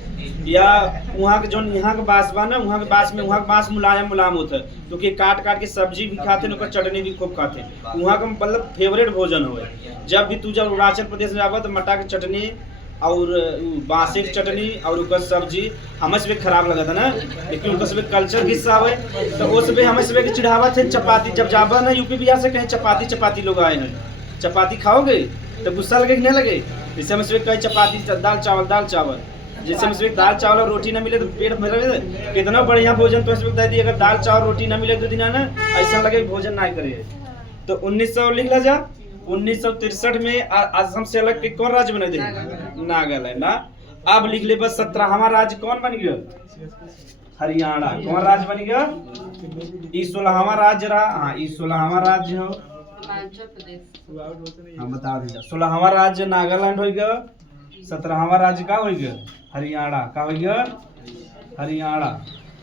या वहाँ के जो यहाँ के बाँस बा ना, वहाँ के बाँस में, वहाँ के बाँस मुलायम होता है, क्योंकि काट काट के सब्जी भी खाते हैं, चटनी भी खूब खाते हैं। वहाँ का मतलब फेवरेट भोजन हो। जब भी तू जब अरुणाचल प्रदेश में जावा तो मटा की चटनी और बाँसे की चटनी और उसका सब्जी हमें से खराब लगा था ना, लेकिन उनका सब कल्चर की हिस्सा है। तो वो सब हमें सब चिढ़ावत है। चपाती जब जाबा ना यूपी बिहार से कहीं चपाती चपाती लोग आए हैं, चपाती खाओगे तो गुस्सा लगे कि नहीं लगे? जैसे हमें सब कहीं चपाती दाल चावल, दाल चावल। जैसे हमें सब दाल चावल और रोटी ना मिले तो पेट भरे, कितना बढ़िया भोजन तो इसमें दे दी। अगर दाल चावल रोटी ना मिले तो दिन ना ऐसा लगे भोजन ना करे। तो 1900 लिख ला जा। 1963 में असम से अलग के कौन राज्य बने थे? नागालैंड ना। अब लिख ले बस 17वां राज्य कौन बन गया? हरियाणा। कौन राज्य बन गया? 16वां राज्य रहा। हाँ, 16वां राज्य हो, हाँ बता दीजिए। 16वां राज्य नागालैंड हो गया। 17वां राज्य का हो गया? हरियाणा का हो गया? हरियाणा।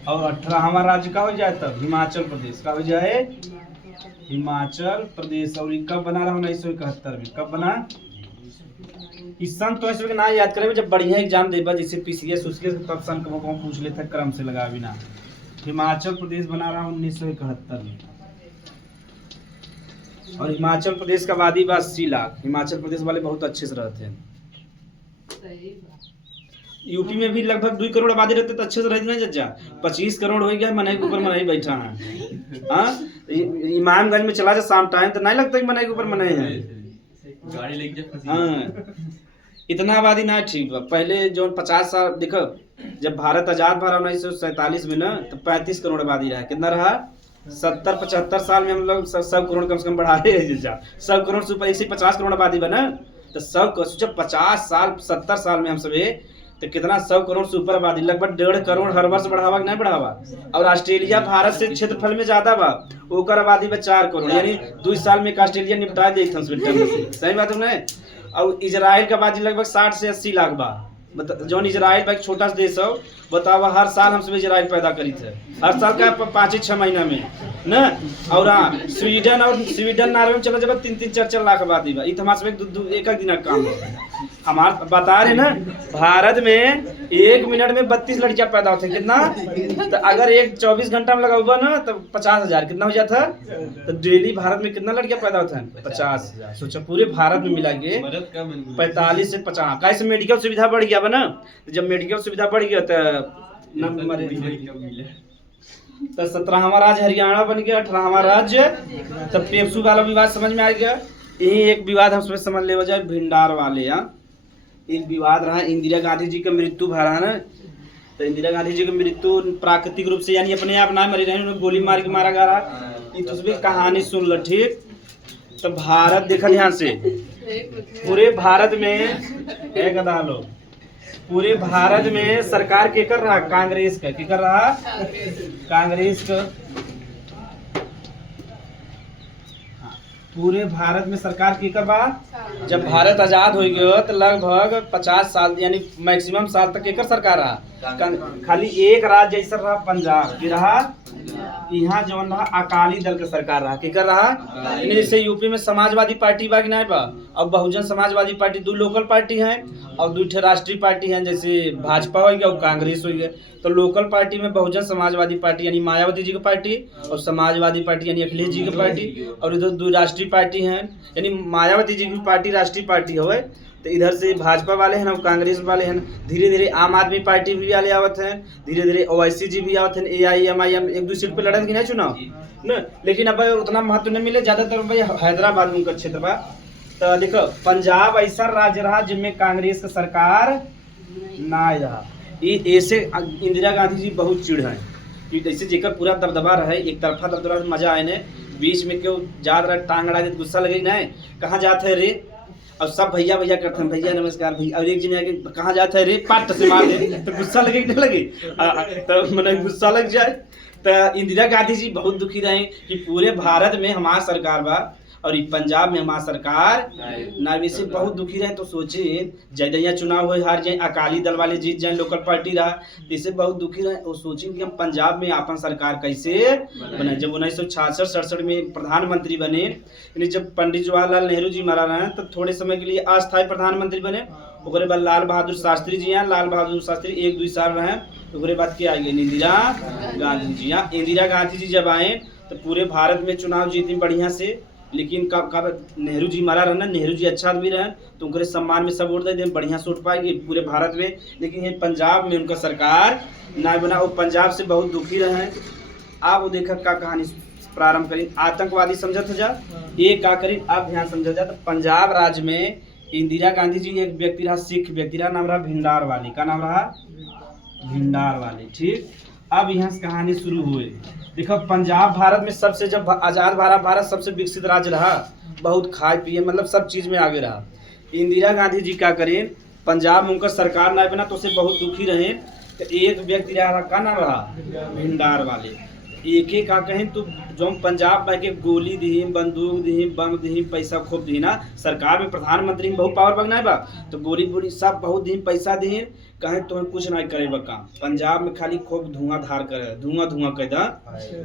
और 18वां राज्य का हो जाए तब? हिमाचल प्रदेश का हो जाए? हिमाचल प्रदेश। और कब बना रहा? 1971 में। कब बना? इस सन तो ऐसे ना याद करें, जब बढ़िया एग्जाम देबा जैसे पीसीएस उसके तब सन को पूछ लेते क्रम से लगा बिना। हिमाचल प्रदेश बना रहा 1971 में। और हिमाचल प्रदेश का आबादी बा 80 लाख। हिमाचल प्रदेश वाले बहुत अच्छे से रहते हैं। यूपी में भी लगभग 2 करोड़ आबादी रहते तो अच्छे से रहती ना चचा। 25 करोड़ हो गया, मनाई के ऊपर मनाई बैठा है। हाँ, इमामगंज में चला जा शाम टाइम तो नहीं लगता कि मनाई के ऊपर मनाई है। गाड़ी लेके हाँ, इतना आबादी ना ठीक बा। पहले जो 50 साल देखो, जब भारत आजाद भरा 1947 में ना, तो 35 करोड़ आबादी रहा। कितना रहा? 70-75 साल में हम लोग 100 करोड़ कम से कम बढ़ा रहे हैं। 100 करोड़ से ऊपर 150 करोड़ आबादी बना। तो 50 साल 70 साल में हम सब तो कितना 100 करोड़ से ऊपर आबादी, लगभग 1.5 करोड़ हर वर्ष बढ़ावा नहीं बढ़ावा। और ऑस्ट्रेलिया भारत से क्षेत्रफल में ज्यादा बा, ओकर आबादी में 4 करोड़, यानी 2 साल में ऑस्ट्रेलिया निपटा दे। सही बात है ना? और इजराइल का आबादी लगभग 60 से 80 लाख बा। जो इजराइल बा एक छोटा सा देश हो, बतावा हर साल हम सब इजराइल पैदा करी थे, हर साल का 5-6 महीना में ना। और हाँ, स्वीडन नॉर्वे में चला जब 3-4 लाख आबादी बा। तो हमारे सब एक दिन का काम है। हमारे बता रहे ना, भारत में 1 मिनट में 32 लड़कियां पैदा होती है। कितना? तो अगर 24 घंटा में लगा ना तो 50,000 कितना हो जाता है? तो डेली भारत में कितना लड़कियां पैदा होता है? 50,000। सोचा पूरे भारत में मिला के 45 से 50। कैसे मेडिकल सुविधा बढ़ गया बना। जब मेडिकल सुविधा बढ़ गया तो 17वां राज्य हरियाणा बन गया। 18वां राज्य तब पेप्सू वाला विवाद समझ में आ गया। यही एक विवाद हम समझ ले जाए, भिंडार वाले। यहाँ एक विवाद रहा, इंदिरा गांधी जी का मृत्यु भरा ना। तो इंदिरा गांधी जी की मृत्यु प्राकृतिक रूप से, यानी अपने आप ना मरी रहे, उन्हें गोली मार के मारा गया रहा। ये तो भी कहानी सुन लो, ठीक? तो भारत देखा ध्यान से, पूरे भारत में एक लो, पूरे भारत में सरकार के कर रहा? कांग्रेस का। क्या कर रहा? कांग्रेस का। पूरे भारत में सरकार की कर बा। जब भारत आजाद हो गया तो लगभग 50 साल यानी मैक्सिमम साल तक केकर सरकार रहा? खाली एक राज्य ऐसा रहा पंजाब की रहा, यहाँ जो रहा अकाली दल का सरकार रहा की कर रहा। जैसे यूपी में समाजवादी पार्टी बा कि नहीं बा, और बहुजन समाजवादी पार्टी, दो लोकल पार्टी हैं और दो राष्ट्रीय पार्टी हैं, जैसे भाजपा हो गया और कांग्रेस हो गया। तो लोकल पार्टी में बहुजन समाजवादी पार्टी यानी मायावती जी की पार्टी, और समाजवादी पार्टी यानी अखिलेश जी की पार्टी, और इधर दो राष्ट्रीय पार्टी हैं यानी मायावती जी की पार्टी राष्ट्रीय पार्टी हो। तो इधर से भाजपा वाले हैं और कांग्रेस वाले हैं, धीरे धीरे आम आदमी पार्टी भी वाले आवत हैं, धीरे धीरे ओवैसी जी भी आवत हैं, AIMIM एक दो सीट पे लड़न की नहीं चुनाव न, लेकिन अब उतना महत्व नहीं मिले। ज्यादातर भाई हैदराबाद में उनका क्षेत्र बा। तो देखो पंजाब ऐसा राज्य रहा जिनमें कांग्रेस का सरकार ना रहा। ये ऐसे इंदिरा गांधी जी बहुत चिड़ है कि जैसे जेकर पूरा दबदबा रहे, एक तरफा दबदबा मजा आए ने, बीच में क्यों जा रहा टांग अड़ा दे गुस्सा लगे ना, कहाँ जाते है रे, अब सब भैया भैया करते हैं, भैया नमस्कार भैया, और एक जन आके कहाँ जाता है रे, पाट से मार दे तो गुस्सा लगे कि नहीं लगे, तो मैंने गुस्सा लग जाए। तो इंदिरा गांधी जी बहुत दुखी रहे कि पूरे भारत में हमारा सरकार बा और पंजाब में हमारा सरकार ना, वैसे बहुत दुखी रहे। तो सोचे जैसे चुनाव हो हार जाए, अकाली दल वाले जीत जाए, लोकल पार्टी रहा, इसे बहुत दुखी रहे और सोचे कि हम पंजाब में अपन सरकार कैसे बने। जब 1966-67 में प्रधानमंत्री बने, यानी जब पंडित जवाहरलाल नेहरू जी मरा रहे तो थोड़े समय के लिए अस्थायी प्रधानमंत्री बने। उसके बाद लाल बहादुर शास्त्री जी हैं, लाल बहादुर शास्त्री 1-2 साल रहे। उसके बाद क्या आई इंदिरा गांधी जी। यहाँ इंदिरा गांधी जी जब आए तो पूरे भारत में चुनाव जीती बढ़िया से, लेकिन कब नेहरू जी मारा रहा ना, नेहरू जी अच्छा आदमी रहे तो उनके सम्मान में सब वोट दे बढ़िया से उठ पाएगी पूरे भारत में, लेकिन ये पंजाब में उनका सरकार ना बना। वो पंजाब से बहुत दुखी रहे। आप वो देखा का कहानी प्रारंभ करी, आतंकवादी समझत जा, ये का करी आप ध्यान समझा जा। तो पंजाब राज्य में इंदिरा गांधी जी एक व्यक्ति रहा, सिख व्यक्ति रहा, नाम रहा भिंडारवाले, का नाम रहा भिंडारवाले, ठीक। अब यहाँ से कहानी शुरू हुई। देखो पंजाब भारत में सबसे, जब आजाद भारत सबसे विकसित राज्य रहा, बहुत खाए पिए मतलब सब चीज में आगे रहा। इंदिरा गांधी जी क्या करें, पंजाब में उनका सरकार ना बना तो उसे बहुत दुखी रहे। तो एक व्यक्ति रहा, का नाम रहा भिंडारवाले। एक एक का कहें तो जो पंजाब में के गोली दी, बंदूक दी, बम दी, पैसा खूब दी ना, सरकार में प्रधानमंत्री में बहुत पावर बगना बा, तो गोली गोली सब बहुत दी, पैसा दी, कहें तो कुछ नहीं करे बा काम। पंजाब में खाली खूब धुआं धार करे, धुआं कह दा,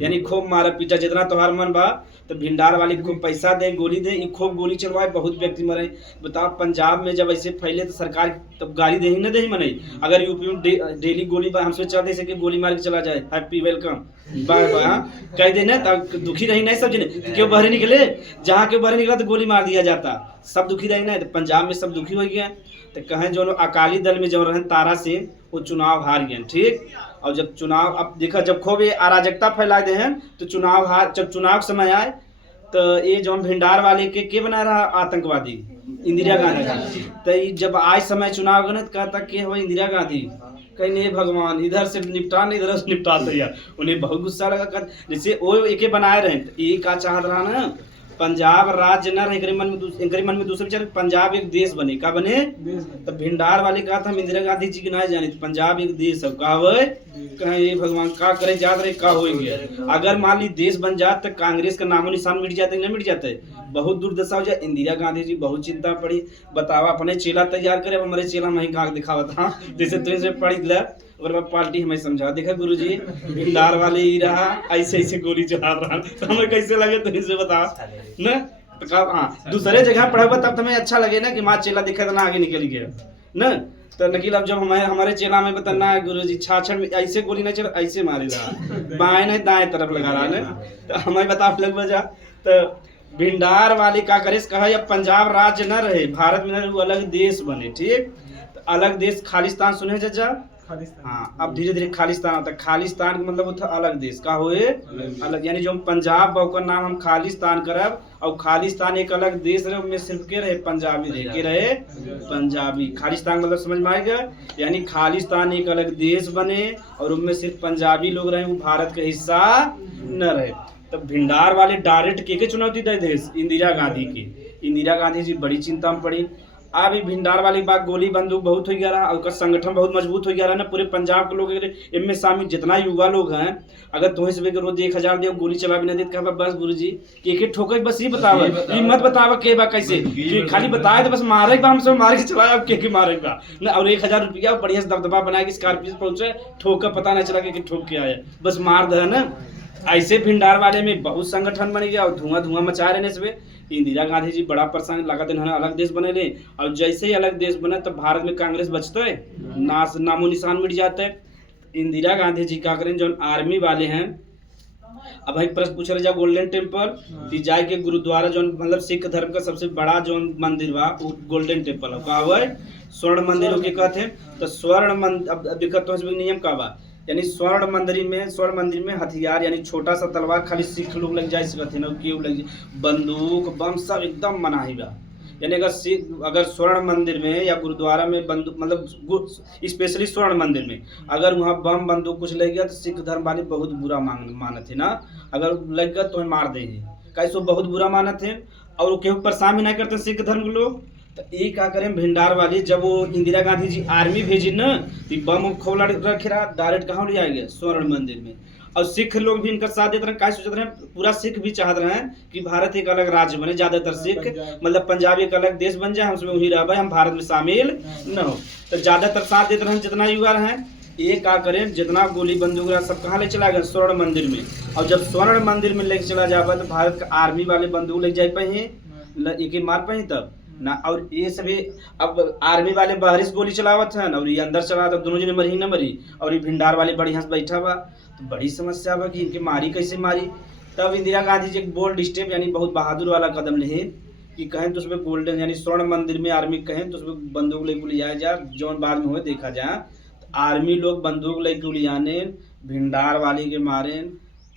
यानी खूब मारा पीटा जितना तोहार मन बा। तो भिंडार वाले खूब पैसा दे, गोली दे, खूब गोली चलवाए, बहुत व्यक्ति मरे। बताओ पंजाब में जब ऐसे फैले तो सरकार तब गाली दे ही न दे मनाई। अगर यूपी में डेली गोली हमसे चल दे सके, गोली मार के चला जाए, हैप्पी वेलकम बाय बाय कह देना, तब दुखी रही नहीं सब जने, क्यों बहरे निकले, जहाँ क्यों बहरे निकला तो गोली मार दिया जाता, सब दुखी रही ना। तो पंजाब में सब दुखी हो गया। तो कहें जो लोग अकाली दल में जो रहे तारा सिंह, वो चुनाव हार गए, ठीक। और जब चुनाव, अब देखा जब खूब ये अराजकता फैला दे हैं तो चुनाव हार, जब चुनाव समय आए तो ये जो भिंडार वाले के बना रहा आतंकवादी इंदिरा गांधी। तो जब आज समय चुनाव गए तो कहता कि हो इंदिरा गांधी, कहीं नहीं भगवान इधर से निपटा नहीं इधर से निपटा यार। उन्हें बहुत गुस्सा लगा कर, जैसे वो एक बनाए रहे, तो एक का चाहत रहा ना पंजाब राज्य न रहे, मन में दूसरे विचार पंजाब एक देश बने, का बने। तो भिंडार वाले कहा था हम इंदिरा गांधी जी की ना जाने, तो पंजाब एक देश है, कहा ये भगवान का करे जात रहे का हो गया। अगर मान ली देश बन जाते तो कांग्रेस का नामो निशान मिट जाते, नहीं मिट जाते, बहुत दुर्दशा हो जाए। इंदिरा गांधी जी बहुत चिंता पड़ी, बतावा अपने चेला तैयार करे, अब हमारे चेला में का दिखावत, हाँ जैसे तुझे पढ़ी और पार्टी हमें समझा, देखा गुरुजी भिंडार वाले ही रहा, ऐसे ऐसे गोली चला रहा, तो हमें कैसे लगे तो इसे बताओ ना। तो कहा हाँ दूसरे जगह पढ़ा तब तुम्हें अच्छा लगे ना कि माँ चेला दिखा तो ना आगे निकल गया ना। तो नकील अब जब हमारे चेला में बताना है गुरुजी छाछड़ में ऐसे गोली नहीं चला, ऐसे मारे रहा, बाएं नहीं दाएं तरफ लगा रहा है। तो हमें बता लग बजा। तो भिंडार वाले का करे कहा अब पंजाब राज्य न रहे, भारत में न रहे, अलग देश बने, ठीक। तो अलग देश खालिस्तान सुने जा, हाँ अब धीरे धीरे खालिस्तान होता है। खालिस्तान का मतलब होता अलग देश का होए अलग, यानी जो हम पंजाब ओकर नाम हम खालिस्तान करब, और खालिस्तान एक अलग देश रहे, उनमें सिर्फ के रहे पंजाबी रहे, के रहे पंजाबी। खालिस्तान मतलब समझ में आएगा, यानी खालिस्तान एक अलग देश बने और उनमें सिर्फ पंजाबी लोग रहे, वो भारत का हिस्सा न रहे। तो भिंडार वाले डायरेक्ट के चुनौती दे देश इंदिरा गांधी की। इंदिरा गांधी जी बड़ी चिंता में पड़ी, अभी भिंडार वाली बात गोली बंदूक बहुत हो गया रहा और संगठन बहुत मजबूत हो गया रहा ना पूरे पंजाब के लोग इनमें शामिल जितना युवा लोग हैं अगर तुम्हें सुबह के रोज 1000 दे गोली चला भी नहीं देते बस गुरु जी एक ठोकर बस ये बतावा ये मत बतावा के बा कैसे कि खाली बताए तो बस मारे हम सब मार के चलाया अब के मारे बा ना और 1000 रुपया बढ़िया से दबदबा बना के स्कॉर्पियो पहुंचे ठोकर पता नहीं चला कि ठोक के आया बस मार दे ना। ऐसे भिंडार वाले में बहुत संगठन बन गया और धुआं मचा रहे ने इंदिरा गांधी जी बड़ा परेशान लगा इन्होंने अलग देश बने ले और जैसे ही अलग देश बना तब भारत में कांग्रेस बचते है नामो निशान मिट जाता है। इंदिरा गांधी जी का करें जो आर्मी वाले हैं अब भाई प्रश्न पूछ रहे जा गोल्डन टेम्पल जाए के गुरुद्वारा जो मतलब सिख धर्म का सबसे बड़ा जो मंदिर बा वो गोल्डन टेम्पल है स्वर्ण मंदिर के कहते हैं तो स्वर्ण मंदिर अब दिक्कत तो नियम का बा यानी स्वर्ण मंदिर में हथियार यानी छोटा सा तलवार खाली सिख लोग लग जाए सकते हैं केहू लग जाए बंदूक बम सब एकदम मना ही बा। यानी अगर स्वर्ण मंदिर में या गुरुद्वारा में बंदूक मतलब स्पेशली स्वर्ण मंदिर में अगर वहाँ बम बंदूक कुछ लग गया तो सिख धर्म वाले बहुत बुरा मानत है ना अगर लग गया तो मार देंगे कैसे बहुत बुरा मानत है और वो केहू परेशान भी नहीं करते सिख धर्म के लोग। तो ये क्या करें भिंडार वाली जब वो इंदिरा गांधी जी आर्मी भेजी ना तो बम खोला रखे रहा डायरेक्ट कहाँ ले जाएंगे स्वर्ण मंदिर में और सिख लोग भी इनका साथ देते रहे क्या सोचते रहे पूरा सिख भी चाहते रहे कि भारत एक अलग राज्य बने ज्यादातर सिख मतलब पंजाब एक अलग देश बन जाए हम सब वही रह हम भारत में शामिल न हो तो ज्यादातर साथ देते रहे जितना युवा रहे ये क्या करें जितना गोली बंदूक रहा सब कहाँ ले चला गया स्वर्ण मंदिर में और जब स्वर्ण मंदिर में लेके चला जाए तो भारत का आर्मी वाले बंदूक ले जाए पाए एक मार पाए तब ना और ये सभी अब आर्मी वाले बाहरी से गोली चलावत है और ये अंदर चला तो दोनों जने मरी न मरी और ये भिंडार वाले बढ़िया से बैठा हुआ तो बड़ी समस्या बा कि इनके मारी कैसे मारी। तब इंदिरा गांधी जी एक बोल्ड स्टेप यानी बहुत बहादुर वाला कदम ले कि कहें तो उसमें गोल्डन यानी स्वर्ण मंदिर में आर्मी कहें तो उसमें बंदूक लेके लिया जाए जौन बाद में हुए देखा जाए तो आर्मी लोग बंदूक लेके लियाने भिंडार वाले के मारे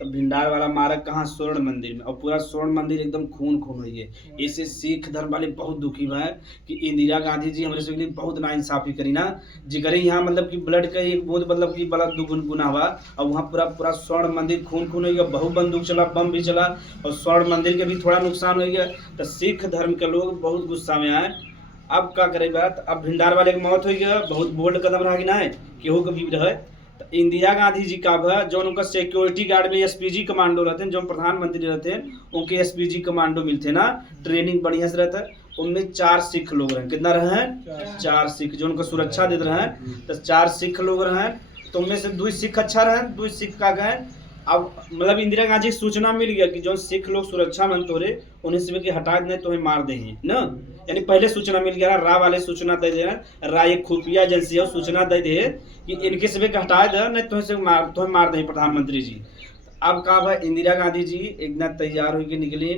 तब भिंडार वाला मारा कहाँ स्वर्ण मंदिर में और पूरा स्वर्ण मंदिर एकदम खून हुई है। ऐसे सिख धर्म वाले बहुत दुखी हुआ है कि इंदिरा गांधी जी हमारे से बहुत नाइंसाफी करी ना जी करे यहाँ मतलब कि ब्लड का एक बहुत मतलब कि बड़ा दुगुना हुआ और वहाँ पूरा स्वर्ण मंदिर खून हो गया बहु बंदूक चला बम भी चला और स्वर्ण मंदिर के भी थोड़ा नुकसान हो गया तो सिख धर्म के लोग बहुत गुस्सा में आए। अब क्या करे बात अब भिंडार वाले की मौत हो गया बहुत बोल्ड कदम रहा कि ना है केहू कभी रहे तो इंदिरा गांधी जी का जो उनका सिक्योरिटी गार्ड में एसपीजी कमांडो रहते हैं जो प्रधानमंत्री रहते हैं उनके एसपीजी कमांडो मिलते ना ट्रेनिंग बढ़िया से रहता है उनमें 4 सिख लोग रहे कितना रहे 4 सिख जो उनको सुरक्षा देते रहे तो 4 सिख लोग रहे तो उनमें से 2 सिख अच्छा रहे 2 सिख का गए। अब मतलब इंदिरा गांधी सूचना मिल गया कि जो सिख लोग सुरक्षा मंत्री हो रहे उन्हें से कि हटा दें तो मार देंगे ना यानी पहले सूचना मिल गया रा वाले सूचना दे दे रा एक खुफिया एजेंसी है सूचना दे दे कि इनके से हटा दे नहीं तो मार दें प्रधानमंत्री जी। अब कहा भाई इंदिरा गांधी जी एकदम तैयार होकर निकली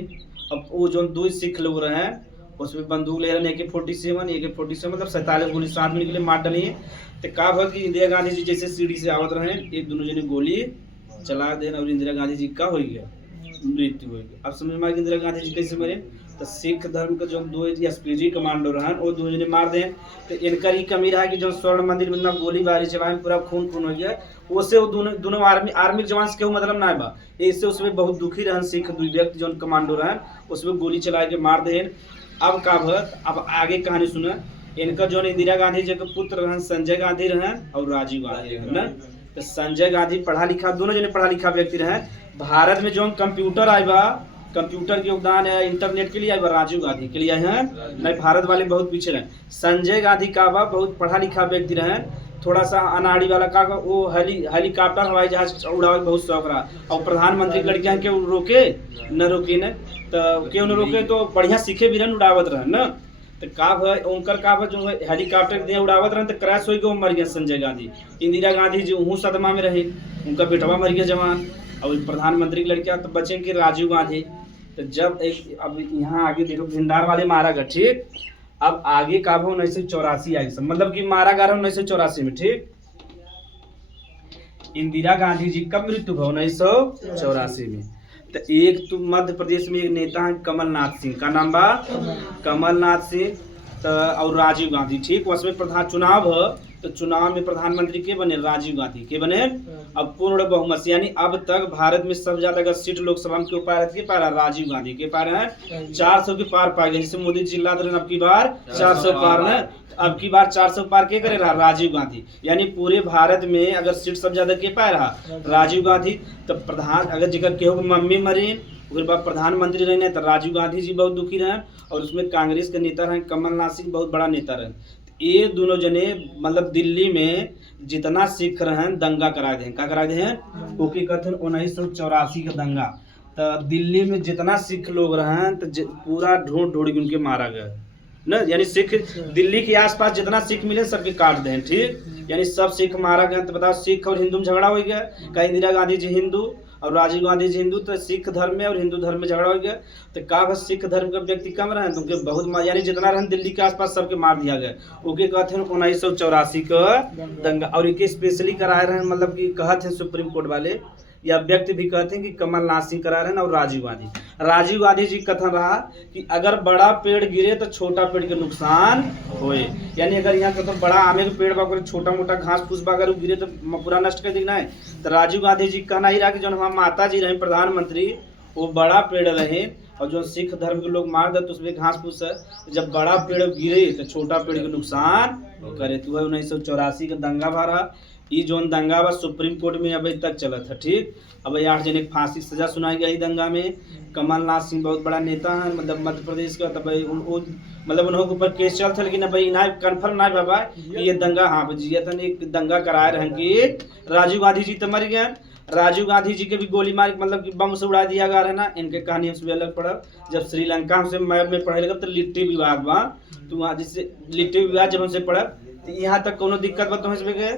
अब वो जो 2 सिख लोग रहे हैं उसमें बंदूक ले रहे AK-47 मतलब 47 गोली साथ में निकले मार डाली तो कहा भाई कि इंदिरा गांधी जी जैसे सीढ़ी से आवत रहे एक दोनों जने गोली चला देना और इंदिरा गांधी जी का हो गया मृत्यु हो गई। अब समझ में इंदिरा गांधी जी कैसे मरे तो सिख धर्म का जो 2 एसपीजी कमांडो रहा वो 2 जने मार दें तो इनका ही कमी रहा कि जो स्वर्ण मंदिर में गोली बारी चलाए पूरा खून हो गया उससे वो दोनों आर्मी जवान से केहू मतलब ना बा इससे उसमें बहुत दुखी रहन सिख 2 व्यक्ति जो कमांडो रहन उसमें गोली चला के मार दें। अब का भत अब आगे कहानी सुना इनका जो इंदिरा गांधी जी के पुत्र रहन संजय गांधी रहन और राजीव गांधी रहन तो संजय गांधी पढ़ा लिखा दोनों जने पढ़ा लिखा व्यक्ति रहे भारत में जो कंप्यूटर आए बा कंप्यूटर के योगदान है इंटरनेट के लिए आए बा राजीव गांधी के लिए है नहीं भारत वाले बहुत पीछे रहे। संजय गांधी का बा बहुत पढ़ा लिखा व्यक्ति रहे थोड़ा सा अनाड़ी वाला का वो हेलीकॉप्टर हवाई जहाज उड़ावे बहुत शौक रहा और प्रधानमंत्री लड़कियां के रोके न तो क्यों न रोके तो बढ़िया सीखे भी रहन उड़ावत रहे न तो का भाई उनकर का जो हेलीकॉप्टर दे उड़ावत रहे तो क्रैश हो गया मर गया संजय गांधी। इंदिरा गांधी जी वहूँ सदमा में रही उनका बेटवा मर गया जवान और प्रधानमंत्री की लड़कियां तो बचे कि राजीव गांधी। तो जब एक अब यहाँ आगे देखो भिंडार वाले मारा गया ठीक अब आगे का 1984 आई मतलब कि मारा गया 1984 में ठीक। इंदिरा गांधी जी कब मृत्यु हुआ 1984 में तो एक तो मध्य प्रदेश में एक नेता है कमलनाथ सिंह का नाम बा कमलनाथ सिंह तो और राजीव गांधी, ठीक उसमें प्रधान चुनाव हो तो चुनाव में प्रधानमंत्री के बने, राजीव गांधी के बने। अब पूर्ण बहुमत से, यानी अब तक भारत में सबसे ज्यादा अगर सीट लोकसभा में क्यों पाए के पार है, राजीव गांधी के पार है, 400 के पार पा गए। जैसे मोदी जिला अब की बार 400 पार है, अब की बार 400 पार के करे रहा, राजीव गांधी। यानी पूरे भारत में अगर सीट सब ज्यादा के पाए रहा, राजीव गांधी। तो प्रधान अगर जिक्र के हो मम्मी मरी उसके बाद प्रधानमंत्री रहे तो राजीव गांधी जी बहुत दुखी रहे, और उसमें कांग्रेस के नेता रहे कमलनाथ सिंह बहुत बड़ा नेता रहे। ये दोनों जने मतलब दिल्ली में जितना सिख रहे हैं दंगा करा दे, क्या करा दे, ओके कहते हैं 1984 का दंगा। तो दिल्ली में जितना सिख लोग रहे तो पूरा ढूंढ ढूंढ के उनके मारा गया न, यानी सिख दिल्ली के आसपास जितना सिख मिले सबके काट दें, ठीक, यानी सब सिख मारा गया। तो बताओ सिख और हिंदू में झगड़ा हो गया, का इंदिरा गांधी जी हिंदू और राजीव गांधी जी हिंदू, तो सिख धर्म में और हिंदू धर्म में झगड़ा हो गया। तो का बस सिख धर्म का व्यक्ति कम रहे तो उनके बहुत, यानी जितना रहे दिल्ली के आसपास सबके मार दिया गया। ओके कहते हैं 1984 का दंगा। और एक स्पेशली कराए रहे, मतलब कि कहते हैं सुप्रीम कोर्ट वाले या व्यक्ति भी कहते हैं कि कमलनाथ सिंह करा रहे हैं और राजीव गांधी जी कथन रहा कि अगर बड़ा पेड़ गिरे तो छोटा पेड़ के नुकसान होए। यानी अगर यहाँ का तो बड़ा आमे के पेड़ बा छोटा मोटा घास फूस बा अगर गिरे तो पूरा नष्ट कर देना है। तो राजीव गांधी जी कहना ही रहा कि जो हमारे माता जी रहे प्रधानमंत्री वो बड़ा पेड़ रहे, और जो सिख धर्म के लोग मार दे तो उसमें घास फूस है, जब बड़ा पेड़ गिरे तो छोटा पेड़ के नुकसान करे। तो 1984 का दंगा भरा, ये जो दंगा बा सुप्रीम कोर्ट में अभी तक चला था, ठीक। अब 8 जने की फांसी सजा सुनाई गई दंगा में। कमलनाथ सिंह बहुत बड़ा नेता है, मतलब मध्य प्रदेश का, तो भाई मतलब उन्होंने ऊपर केस चल था, लेकिन भाई ना कन्फर्म ना बाबा कि ये दंगा हाँ भजिया था, एक दंगा कराए रहे कि राजीव गांधी जी तो मर गए, राजीव गांधी जी के भी गोली मार मतलब कि बम से उड़ा दिया गया है ना। इनके कहानी हमसे अलग पड़ा, जब श्रीलंका से मैप में पढ़े लगा तो लिट्टी विवाद वहाँ, तो वहाँ जिससे लिट्टी विवाद जब हमसे पढ़ा तो यहाँ तक कोनो दिक्कत बा तो गए।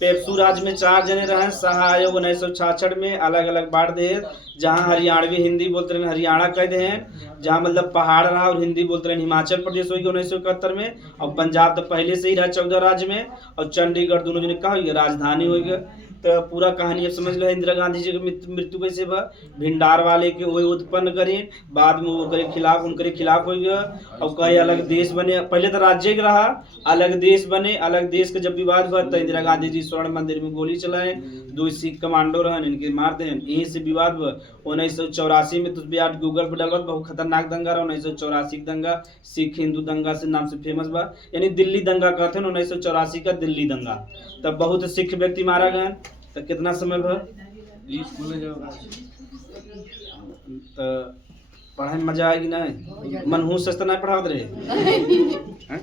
पेप्सू राज्य में 4 जने रहे, सहायोग 1966 में अलग अलग बांट दे, जहाँ हरियाणवी हिंदी बोलते रहे हरियाणा कह दे हैं, जहाँ मतलब पहाड़ रहा और हिंदी बोलते रहे हिमाचल प्रदेश हो गया 1971 में, और पंजाब तो पहले से ही रहा 14 राज्य में, और चंडीगढ़ दोनों जने कहा राजधानी हो गया। तो पूरा कहानी अब समझ लो इंदिरा गांधी जी की मृत्यु कैसे बा, भिंडार वाले के वो उत्पन्न करी, बाद में वो करे खिलाफ उनके खिलाफ हो गया, और कई अलग देश बने। पहले तो राज्य रहा, अलग देश बने, अलग देश का जब विवाद हुआ तो इंदिरा गांधी जी स्वर्ण मंदिर में गोली चलाए, 2 सिख कमांडो रहन इनके मार दे, यहीं से विवाद हुआ। 1984 में तो आज गूगल पर डालवा बहुत खतरनाक दंगा रहा, 1984 का दंगा सिख हिंदू दंगा से नाम से फेमस बा, यानी दिल्ली दंगा कहते हैं 1984 का दिल्ली दंगा। तब बहुत सिख व्यक्ति मारा गया। तो कितना समय भर तो पढ़ाई में मजा आएगी ना, मनहूस से तो नहीं पढ़ाते रहे